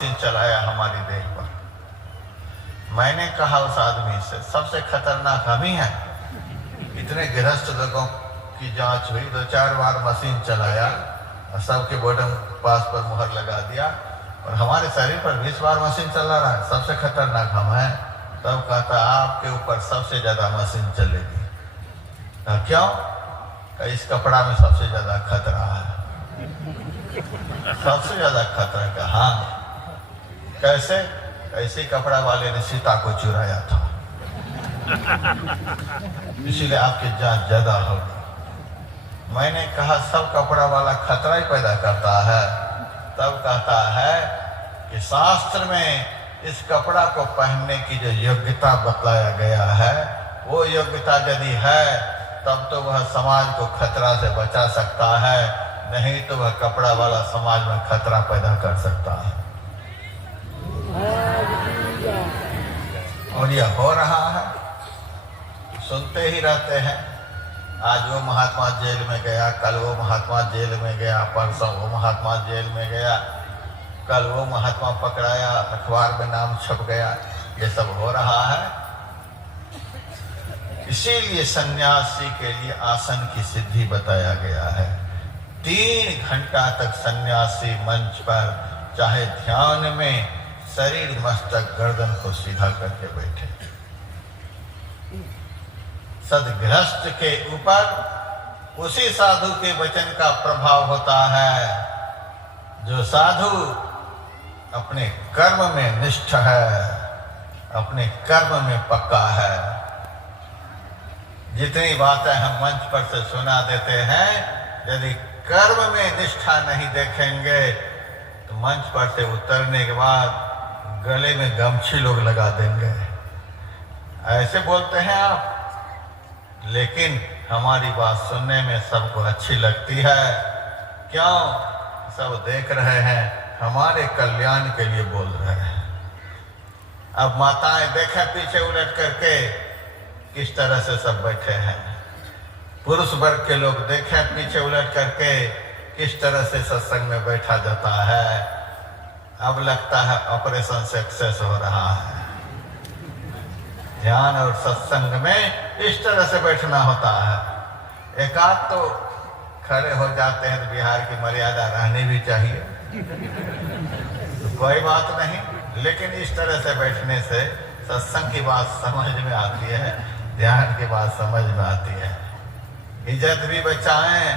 चलाया हमारी देह पर। मैंने कहा उस आदमी से, सबसे खतरनाक हम ही हैं। इतने गृहस्थ लोगों की जांच हुई, 2-4 बार मशीन चलाया और सबके बॉटम पास पर मुहर लगा दिया, और हमारे शरीर पर 20 बार मशीन चला रहा है, सबसे खतरनाक हम हैं। तब कहता आपके ऊपर सबसे ज्यादा मशीन चलेगी। क्यों? इस कपड़ा में सबसे ज्यादा खतरा है। सबसे ज्यादा खतरा का? हाँ। कैसे? ऐसे कपड़ा वाले ने सीता को चुराया था, इसीलिए आपकी जांच ज्यादा होगी। मैंने कहा सब कपड़ा वाला खतरा ही पैदा करता है। तब कहता है कि शास्त्र में इस कपड़ा को पहनने की जो योग्यता बताया गया है, वो योग्यता यदि है तब तो वह समाज को खतरा से बचा सकता है, नहीं तो वह कपड़ा वाला समाज में खतरा पैदा कर सकता है। और यह हो रहा है, सुनते ही रहते हैं। आज वो महात्मा जेल में गया, कल वो महात्मा जेल में गया, परसों वो महात्मा जेल में गया, कल वो महात्मा पकड़ाया, अखबार में नाम छप गया। ये सब हो रहा है। इसीलिए सन्यासी के लिए आसन की सिद्धि बताया गया है। 3 घंटा तक सन्यासी मंच पर चाहे ध्यान में शरीर मस्तक गर्दन को सीधा करके बैठे। सदगृहस्थ के ऊपर उसी साधु के वचन का प्रभाव होता है, जो साधु अपने कर्म में निष्ठ है, अपने कर्म में पक्का है। जितनी बातें हम मंच पर से सुना देते हैं, यदि कर्म में निष्ठा नहीं देखेंगे तो मंच पर से उतरने के बाद गले में गमछी लोग लगा देंगे। ऐसे बोलते हैं आप, लेकिन हमारी बात सुनने में सबको अच्छी लगती है। क्यों? सब देख रहे हैं, हमारे कल्याण के लिए बोल रहे हैं। अब माताएं देखें पीछे उलट करके किस तरह से सब बैठे हैं। पुरुष वर्ग के लोग देखें पीछे उलट करके किस तरह से सत्संग में बैठा जाता है। अब लगता है ऑपरेशन सक्सेस हो रहा है। ध्यान और सत्संग में इस तरह से बैठना होता है। एकाध तो खड़े हो जाते हैं तो बिहार की मर्यादा रहनी भी चाहिए, तो कोई बात नहीं, लेकिन इस तरह से बैठने से सत्संग की बात समझ में आती है, ध्यान की बात समझ में आती है। इज्जत भी बचाएं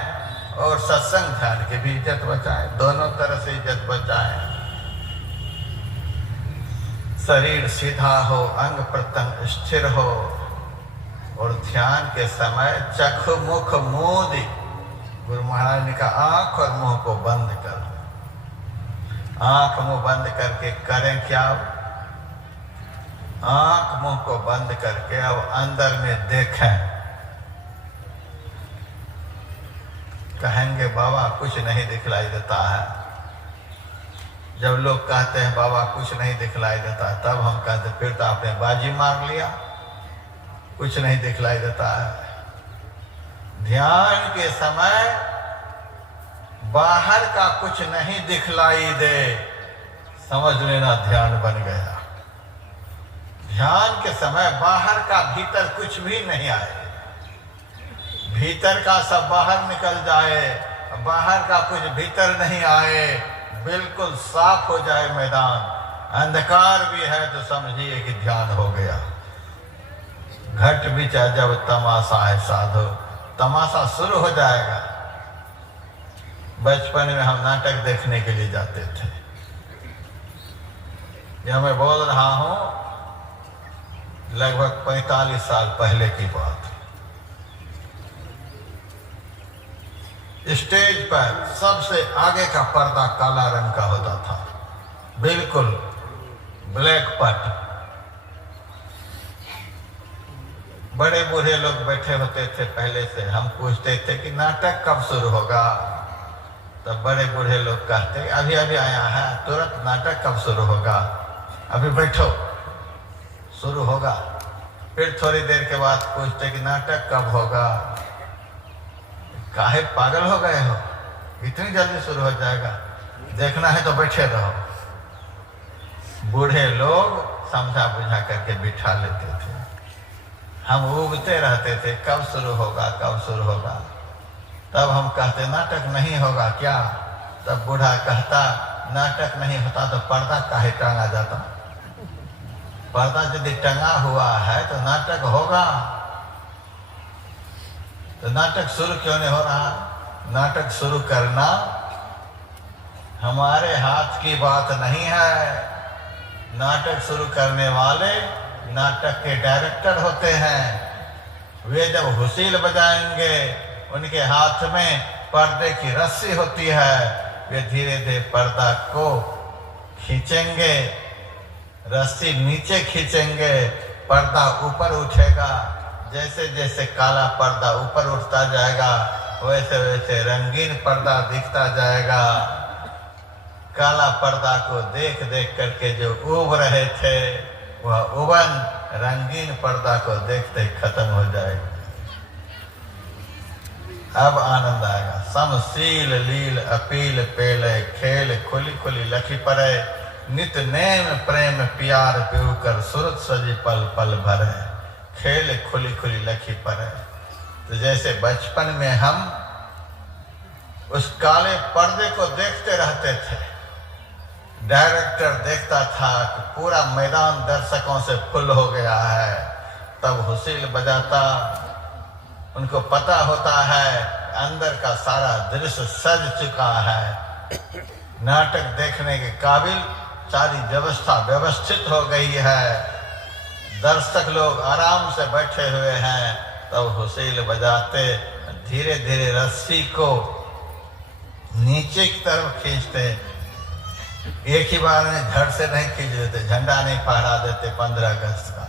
और सत्संग ध्यान की भी इज्जत बचाएं, दोनों तरह से इज्जत बचाएं। शरीर सीधा हो, अंग प्रत्यंग स्थिर हो, और ध्यान के समय चक्षु मुख मूंद, गुरु महाराज ने कहा आंख और मुंह को बंद कर। आंख मुंह बंद करके करें क्या? आंख मुंह को बंद करके अब अंदर में देखें। कहेंगे बाबा कुछ नहीं दिखलाई देता है। जब लोग कहते हैं बाबा कुछ नहीं दिखलाई देता, तब हम कहते फिर तो आपने बाजी मार लिया, कुछ नहीं दिखलाई देता है। ध्यान के समय बाहर का कुछ नहीं दिखलाई दे, समझ लेना ध्यान बन गया। ध्यान के समय बाहर का भीतर कुछ भी नहीं आए, भीतर का सब बाहर निकल जाए, बाहर का कुछ भीतर नहीं आए, बिल्कुल साफ हो जाए मैदान। अंधकार भी है तो समझिए कि ध्यान हो गया। घट भी चाहे जब तमाशा है साधो, तमाशा शुरू हो जाएगा। बचपन में हम नाटक देखने के लिए जाते थे। यह मैं बोल रहा हूं लगभग 45 साल पहले की बात। स्टेज पर सबसे आगे का पर्दा काला रंग का होता था, बिल्कुल ब्लैक पट। बड़े बूढ़े लोग बैठे होते थे पहले से। हम पूछते थे कि नाटक कब शुरू होगा, तब बड़े बूढ़े लोग कहते अभी अभी आया है, तुरंत नाटक कब शुरू होगा, अभी बैठो शुरू होगा। फिर थोड़ी देर के बाद पूछते कि नाटक कब होगा। काहे पागल हो गए हो, इतनी जल्दी शुरू हो जाएगा, देखना है तो बैठे रहो। बूढ़े लोग समझा बुझा करके बिठा लेते थे। हम उगते रहते थे कब शुरू होगा कब शुरू होगा। तब हम कहते नाटक नहीं होगा क्या। तब बूढ़ा कहता नाटक नहीं होता तो पर्दा काहे टांगा जाता। पर्दा यदि टंगा हुआ है तो नाटक होगा। तो नाटक शुरू क्यों नहीं हो रहा। नाटक शुरू करना हमारे हाथ की बात नहीं है। नाटक शुरू करने वाले नाटक के डायरेक्टर होते हैं। वे जब हुसील बजाएंगे उनके हाथ में पर्दे की रस्सी होती है। वे धीरे धीरे पर्दा को खींचेंगे, रस्सी नीचे खींचेंगे, पर्दा ऊपर उठेगा। जैसे जैसे काला पर्दा ऊपर उठता जाएगा वैसे वैसे रंगीन पर्दा दिखता जाएगा। काला पर्दा को देख देख करके जो उब रहे थे वह उबन रंगीन पर्दा को देखते खत्म हो जाएगा। अब आनंद आएगा। समशील लील अपील पेले खेल खुली खुली लखी परे नित नेम प्रेम प्यार पीकर सुरत सजी पल पल भरे। खेल खुली खुली लखी परे। तो जैसे बचपन में हम उस काले पर्दे को देखते रहते थे। डायरेक्टर देखता था कि पूरा मैदान दर्शकों से फुल हो गया है, तब हुसील बजाता। उनको पता होता है अंदर का सारा दृश्य सज चुका है, नाटक देखने के काबिल सारी व्यवस्था व्यवस्थित हो गई है, दर्शक लोग आराम से बैठे हुए हैं। तब हुसील बजाते धीरे धीरे रस्सी को नीचे की तरफ खींचते। एक ही बार में झट से नहीं खींच देते, झंडा नहीं फहरा देते 15 अगस्त का।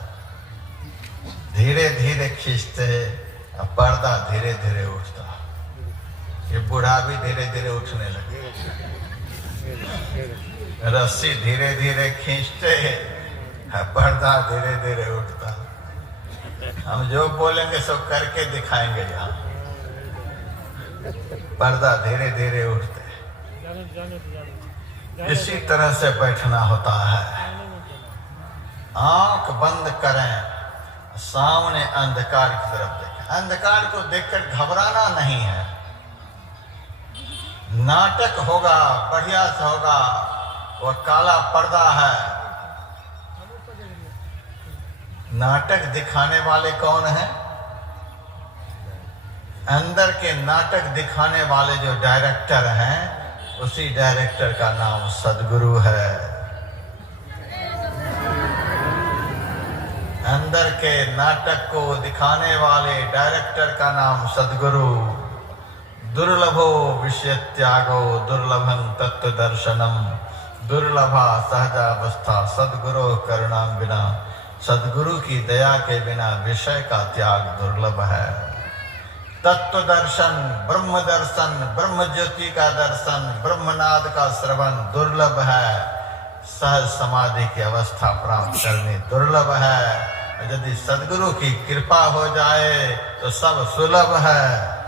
धीरे धीरे खींचते, पर्दा धीरे धीरे उठता। ये बूढ़ा भी धीरे धीरे उठने लगे। रस्सी धीरे धीरे खींचते, पर्दा धीरे धीरे उठता। हम जो बोलेंगे सब करके दिखाएंगे। यहाँ पर्दा धीरे धीरे उठते। इसी तरह से बैठना होता है। आंख बंद करें, सामने अंधकार की तरफ देखें। अंधकार को देखकर घबराना नहीं है। नाटक होगा, बढ़िया से होगा। वो काला पर्दा है। नाटक दिखाने वाले कौन हैं? अंदर के नाटक दिखाने वाले जो डायरेक्टर हैं, उसी डायरेक्टर का नाम सदगुरु है। अंदर के नाटक को दिखाने वाले डायरेक्टर का नाम सदगुरु। दुर्लभो विषय त्यागो दुर्लभं तत्व दर्शनम दुर्लभा सहजावस्था सदगुरु करुणा बिना। सदगुरु की दया के बिना विषय का त्याग दुर्लभ है। तत्व दर्शन, ब्रह्म ज्योति का दर्शन, ब्रह्मनाद का श्रवण दुर्लभ है। सहज समाधि की अवस्था प्राप्त करनी दुर्लभ है। यदि सदगुरु की कृपा हो जाए तो सब सुलभ है।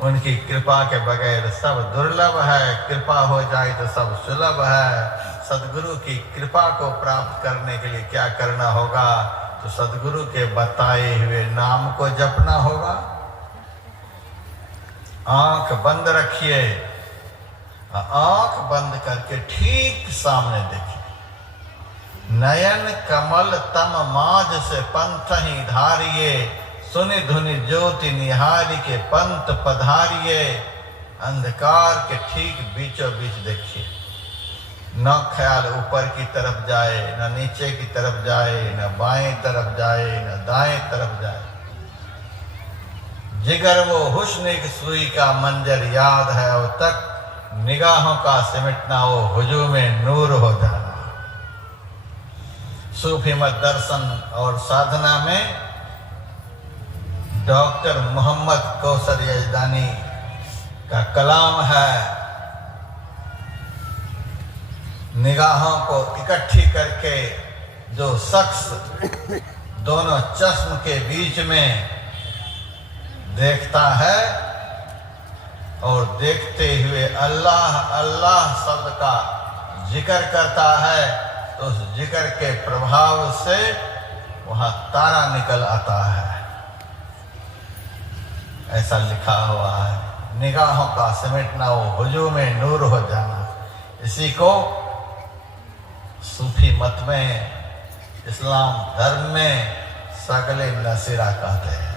उनकी कृपा के बगैर सब दुर्लभ है। कृपा हो जाए तो सब सुलभ है। सदगुरु की कृपा को प्राप्त करने के लिए क्या करना होगा? तो सदगुरु के बताए हुए नाम को जपना होगा। आंख बंद रखिए, आंख बंद करके ठीक सामने देखिए। नयन कमल तम माज से पंथ ही धारिये सुनि धुनि ज्योति निहारी के पंथ पधारिये। अंधकार के ठीक बीचों बीच देखिए। न ख्याल ऊपर की तरफ जाए, न नीचे की तरफ जाए, न बाएं तरफ जाए, न दाएं तरफ जाए। जिगर वो हुस्न की सुई का मंजर याद है अब तक। निगाहों का सिमटना वो हुजूम में नूर हो जाना। सूफी मत दर्शन और साधना में डॉक्टर मोहम्मद कौसर यजदानी का कलाम है। निगाहों को इकट्ठी करके जो शख्स दोनों चश्म के बीच में देखता है और देखते हुए अल्लाह अल्लाह शब्द का जिक्र करता है तो उस जिक्र के प्रभाव से वहां तारा निकल आता है। ऐसा लिखा हुआ है, निगाहों का समेटना वो हुजूम में नूर हो जाना। इसी को सूफी मत में, इस्लाम धर्म में सगले नसीरा कहते हैं।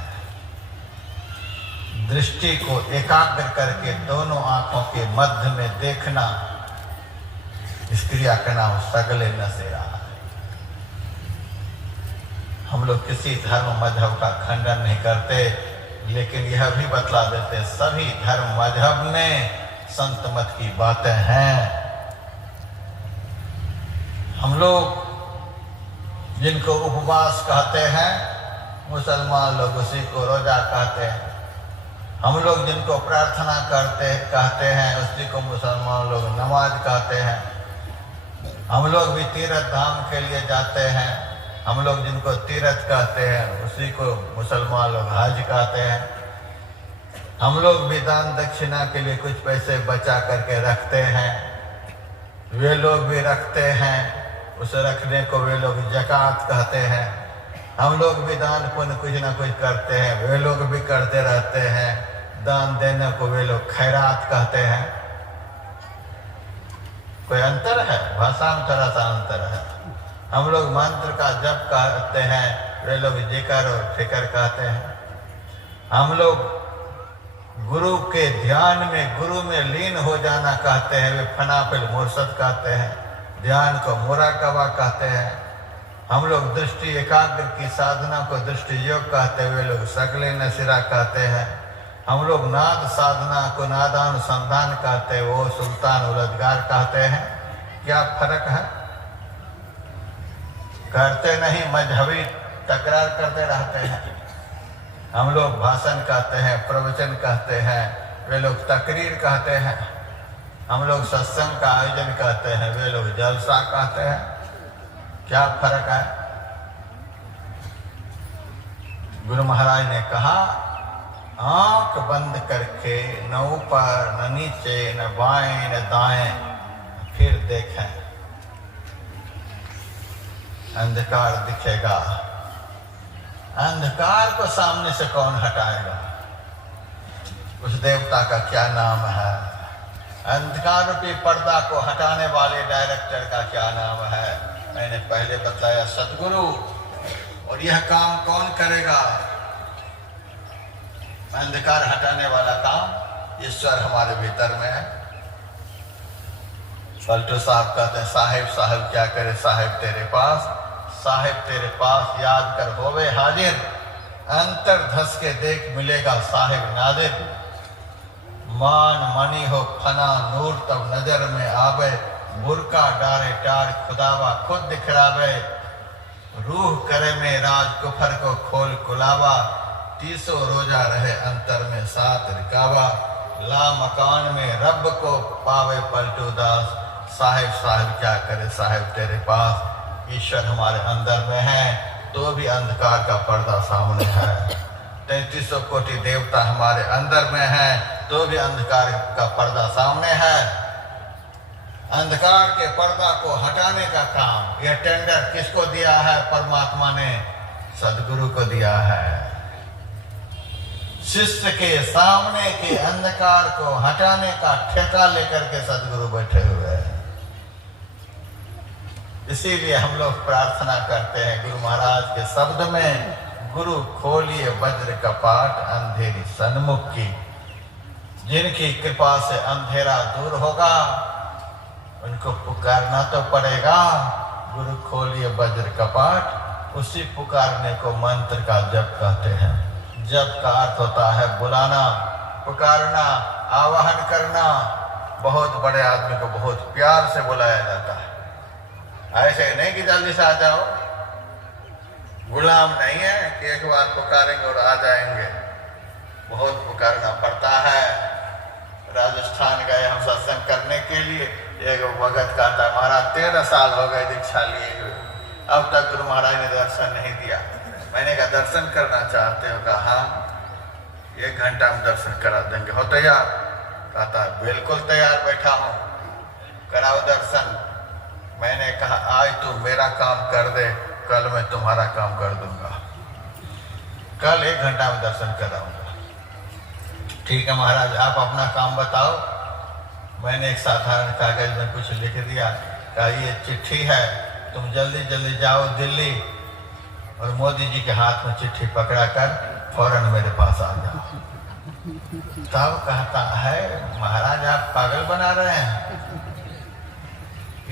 दृष्टि को एकाग्र करके दोनों आंखों के मध्य में देखना, इस क्रिया का नाम सगले नसीरा है। हम लोग किसी धर्म मजहब का खंडन नहीं करते, लेकिन यह भी बतला देते सभी धर्म मजहब में संत मत की बातें हैं। हम लोग जिनको उपवास कहते हैं, मुसलमान लोग उसी को रोजा कहते हैं। हम लोग जिनको प्रार्थना कहते हैं, उसी को मुसलमान लोग नमाज कहते हैं। हम लोग भी तीर्थ धाम के लिए जाते हैं, हम लोग जिनको तीर्थ कहते हैं, उसी को मुसलमान लोग हज कहते हैं। हम लोग भी दान दक्षिणा के लिए कुछ पैसे बचा करके रखते हैं, वे लोग भी रखते हैं। उस रखने को वे लोग ज़कात कहते हैं। हम लोग भी दान पुण्य कुछ ना कुछ करते हैं, वे लोग भी करते रहते हैं। दान देने को वे लोग खैरात कहते हैं। कोई अंतर है? भाषा में थोड़ा सा अंतर है। हम लोग मंत्र का जप कहते हैं, वे लोग जिक्र और फिक्र कहते हैं। हम लोग गुरु के ध्यान में, गुरु में लीन हो जाना कहते हैं, वे फनाफिल मुर्शद कहते हैं। ध्यान को मुराकबा कहते हैं। हम लोग दृष्टि एकाग्र की साधना को दृष्टि योग कहते हैं, वे लोग सगले नसीरा कहते हैं। हम लोग नाद साधना को नादानुसंधान कहते हैं, वो सुल्तान उलझगार कहते हैं। क्या फर्क है? करते नहीं, मजहबी तकरार करते रहते हैं। हम लोग भाषण कहते हैं, प्रवचन कहते हैं, वे लोग तकरीर कहते हैं। हम लोग सत्संग का आयोजन कहते हैं, वे लोग जलसा कहते हैं। क्या फर्क है? गुरु महाराज ने कहा, आंख बंद करके न ऊपर न नीचे न बाएं न दाएं फिर देखें, अंधकार दिखेगा। अंधकार को सामने से कौन हटाएगा? उस देवता का क्या नाम है? अंधकार रूपी पर्दा को हटाने वाले डायरेक्टर का क्या नाम है? मैंने पहले बताया, सदगुरु। और यह काम कौन करेगा? अंधकार हटाने वाला काम ईश्वर हमारे भीतर में है। पलटू साहब कहते हैं, साहिब साहिब क्या करे साहिब तेरे पास, साहिब तेरे पास याद कर होवे हाजिर, अंतर धस के देख मिलेगा साहिब नादिर। मान मनी हो फना नूर तब नजर में आवे, बुरका डारे टार खुदावा खुद दिखरावे। रूह करे में राज कुफर को खोल कुलावा, 30 रोजा रहे अंतर में 7 रिकावा। ला मकान में रब को पावे पलटू दास, साहिब साहिब क्या करे साहिब तेरे पास। ईश्वर हमारे अंदर में है तो भी अंधकार का पर्दा सामने है। 3300 कोटि देवता हमारे अंदर में है तो भी अंधकार का पर्दा सामने है। अंधकार के पर्दा को हटाने का काम, यह टेंडर किसको दिया है? परमात्मा ने सदगुरु को दिया है। शिष्य के सामने के अंधकार को हटाने का ठेका लेकर के सदगुरु बैठे हुए हैं। इसीलिए हम लोग प्रार्थना करते हैं गुरु महाराज के शब्द में, गुरु खोलिए वज्र कपाट अंधेरी सन्मुख की। जिनकी कृपा से अंधेरा दूर होगा उनको पुकारना तो पड़ेगा, गुरु खोलिए वज्र कपाट। उसी पुकारने को मंत्र का जप कहते हैं। जप का अर्थ होता है बुलाना, पुकारना, आवाहन करना। बहुत बड़े आदमी को बहुत प्यार से बुलाया जाता है। ऐसे नहीं कि जल्दी से आ जाओ। गुलाम नहीं है कि एक बार पुकारेंगे और आ जाएंगे, बहुत पुकारना पड़ता है। राजस्थान गए हम सत्संग करने के लिए, एक भगत कहता है महाराज 13 साल हो गए दीक्षा लिए हुए, अब तक गुरु महाराज ने दर्शन नहीं दिया। मैंने कहा दर्शन करना चाहते हो? कहा हाँ, 1 घंटा में दर्शन करा देंगे, हो तैयार? कहता है बिल्कुल तैयार बैठा हूँ, कराओ दर्शन। कहा आज तू मेरा काम कर दे, कल मैं तुम्हारा काम कर दूंगा, कल 1 घंटा में दर्शन कराऊंगा। ठीक है महाराज, आप अपना काम बताओ। मैंने एक साधारण कागज में कुछ लिख दिया, कहा ये चिट्ठी है, तुम जल्दी जल्दी जाओ दिल्ली और मोदी जी के हाथ में चिट्ठी पकड़ा कर फौरन मेरे पास आ जाओ। तब कहता है महाराज आप पागल बना रहे हैं,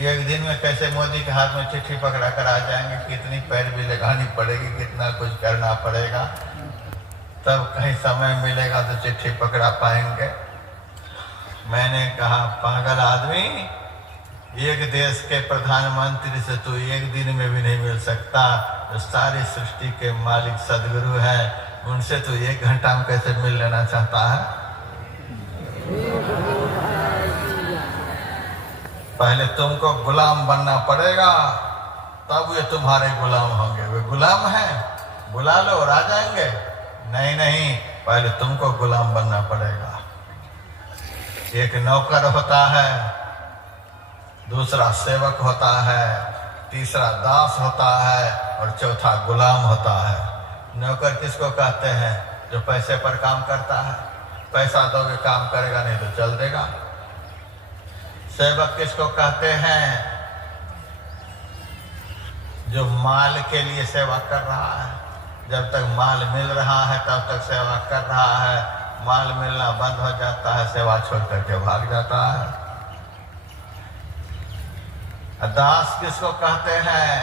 1 दिन में कैसे मोदी के हाथ में चिट्ठी पकड़ा कर आ जाएंगे, कितनी पैरवी लगानी पड़ेगी, कितना कुछ करना पड़ेगा, तब कहीं समय मिलेगा तो चिट्ठी पकड़ा पाएंगे। मैंने कहा पागल आदमी, एक देश के प्रधानमंत्री से तू 1 दिन में भी नहीं मिल सकता, जो सारी सृष्टि के मालिक सदगुरु है, उनसे तू 1 घंटा में कैसे मिल लेना चाहता है? पहले तुमको गुलाम बनना पड़ेगा, तब ये तुम्हारे गुलाम होंगे। वे गुलाम हैं, बुला लो और आ जाएंगे। नहीं नहीं, पहले तुमको गुलाम बनना पड़ेगा। एक नौकर होता है, दूसरा सेवक होता है, तीसरा दास होता है और चौथा गुलाम होता है। नौकर किसको कहते हैं? जो पैसे पर काम करता है, पैसा दोगे काम करेगा, नहीं तो चल देगा। सेवक किसको कहते हैं? जो माल के लिए सेवा कर रहा है, जब तक माल मिल रहा है तब तक सेवा कर रहा है, माल मिलना बंद हो जाता है, सेवा छोड़ करके भाग जाता है। दास किसको कहते हैं?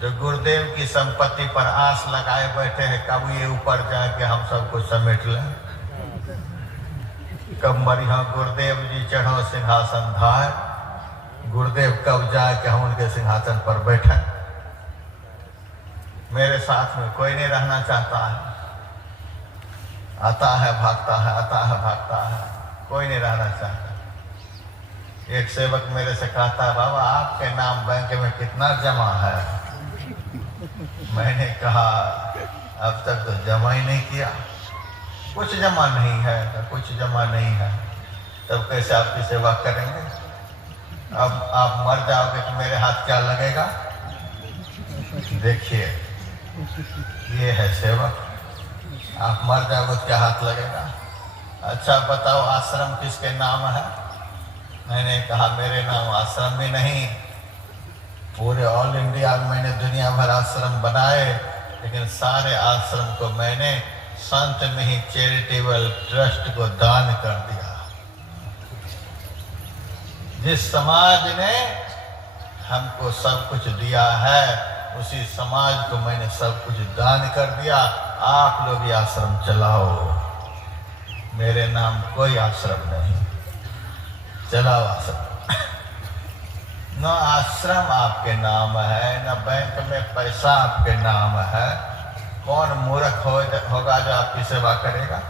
जो गुरुदेव की संपत्ति पर आस लगाए बैठे हैं, कब ये ऊपर जाके हम सब कुछ समेट लें, कब मरिया गुरुदेव जी चढ़ो सिंहासन धार, गुरुदेव कब जाके हम उनके सिंहासन पर बैठे। मेरे साथ में कोई नहीं रहना चाहता है, आता है भागता है, आता है भागता है, कोई नहीं रहना चाहता। एक सेवक मेरे से कहता है बाबा आपके नाम बैंक में कितना जमा है? मैंने कहा अब तक तो जमा ही नहीं किया। कुछ जमा नहीं है, तो कुछ जमा नहीं है, तब कैसे आपकी सेवा करेंगे? अब आप मर जाओगे तो मेरे हाथ क्या लगेगा? देखिए ये है सेवक, आप मर जाओगे तो क्या हाथ लगेगा? अच्छा बताओ आश्रम किसके नाम है? मैंने कहा मेरे नाम आश्रम भी नहीं, पूरे ऑल इंडिया में मैंने दुनिया भर आश्रम बनाए, लेकिन सारे आश्रम को मैंने संत में ही चैरिटेबल ट्रस्ट को दान कर दिया। जिस समाज ने हमको सब कुछ दिया है, उसी समाज को मैंने सब कुछ दान कर दिया। आप लोग ये आश्रम चलाओ, मेरे नाम कोई आश्रम नहीं, चलाओ आश्रम। न आश्रम आपके नाम है, न बैंक में पैसा आपके नाम है। कौन मूर्ख होगा जो आपकी सेवा करेगा?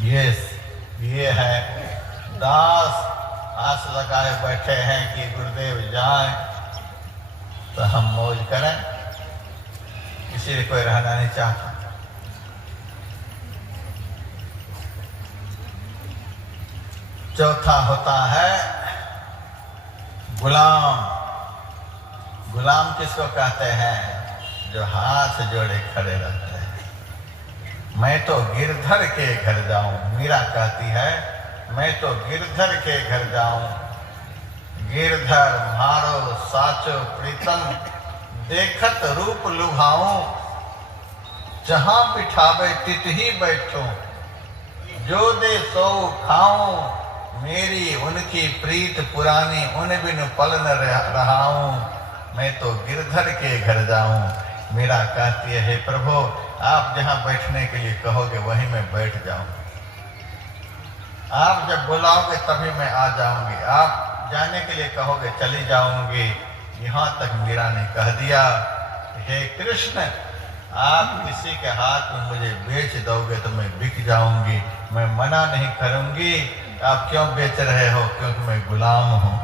ये है दास, आस लगाए बैठे हैं कि गुरुदेव जाएं तो हम मौज करें, इसीलिए कोई रहना नहीं चाहता। चौथा होता है गुलाम। गुलाम किसको कहते हैं? जो हाथ जोड़े खड़े रहते हैं। मैं तो गिरधर के घर जाऊं, मीरा कहती है मैं तो गिरधर के घर जाऊं। गिरधर मारो साचो प्रीतम, देखत रूप लुभाऊं। जहां बिठावे तितही बैठो, जो दे सो खाऊं। मेरी उनकी प्रीत पुरानी, उन बिन पल न रहाऊं। मैं तो गिरधर के घर जाऊं। मीरा कहती है हे प्रभु आप जहां बैठने के लिए कहोगे वहीं मैं बैठ जाऊं। आप जब बुलाओगे तभी मैं आ जाऊंगी, आप जाने के लिए कहोगे चली जाऊंगी। यहाँ तक मीरा ने कह दिया हे कृष्ण आप किसी के हाथ में मुझे बेच दोगे तो मैं बिक जाऊंगी, मैं मना नहीं करूंगी। आप क्यों बेच रहे हो? क्योंकि मैं गुलाम हूं।